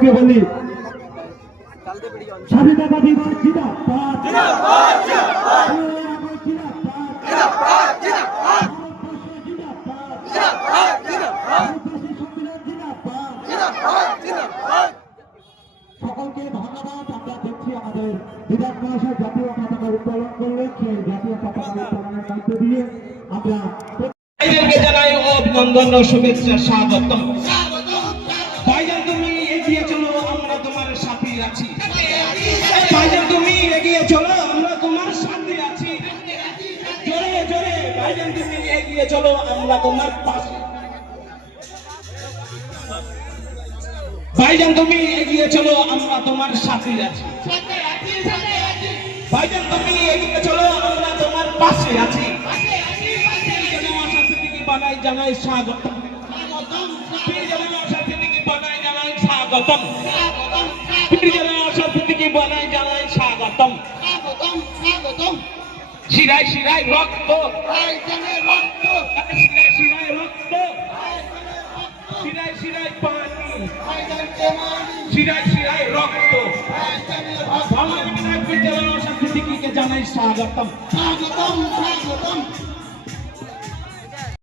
কে বলি। স্বাধীনতাবাদী সকলকে ধন্যবাদ। আমরা দেখছি আমাদের বিধান মহাশয় জাতীয় পতাকা উত্তোলন করলেন সেই জাতীয় পতাকা উত্তোলনের মধ্য দিয়ে আমরা অভিনন্দন ও শুভেচ্ছা স্বাগত আছি। ভাইজান তুমি এগিয়ে চলো আমরা তোমার সাথে আছি। জোরে জোরে ভাইজান তুমি এগিয়ে চলো আমরা তোমার পাশে। ভাইজান তুমি এগিয়ে চলো আমরা তোমার সাথে আছি। ভাইজান তুমি এগিয়ে চলো আমরা তোমার পাশে আছি। বানাই জানাই স্বাগতম। বানাই জানাই স্বাগতম। পীর জানাই অসাথীকে বানাই জানাই স্বাগতম। শিরায় শিরায় রক্ত। শিরায় শিরায় রক্ত। শিরায় শিরায় পানি। শিরায় শিরায় রক্ত। আমার পীর জানাই অসাথীকে জানাই স্বাগতম। স্বাগতম স্বাগতম।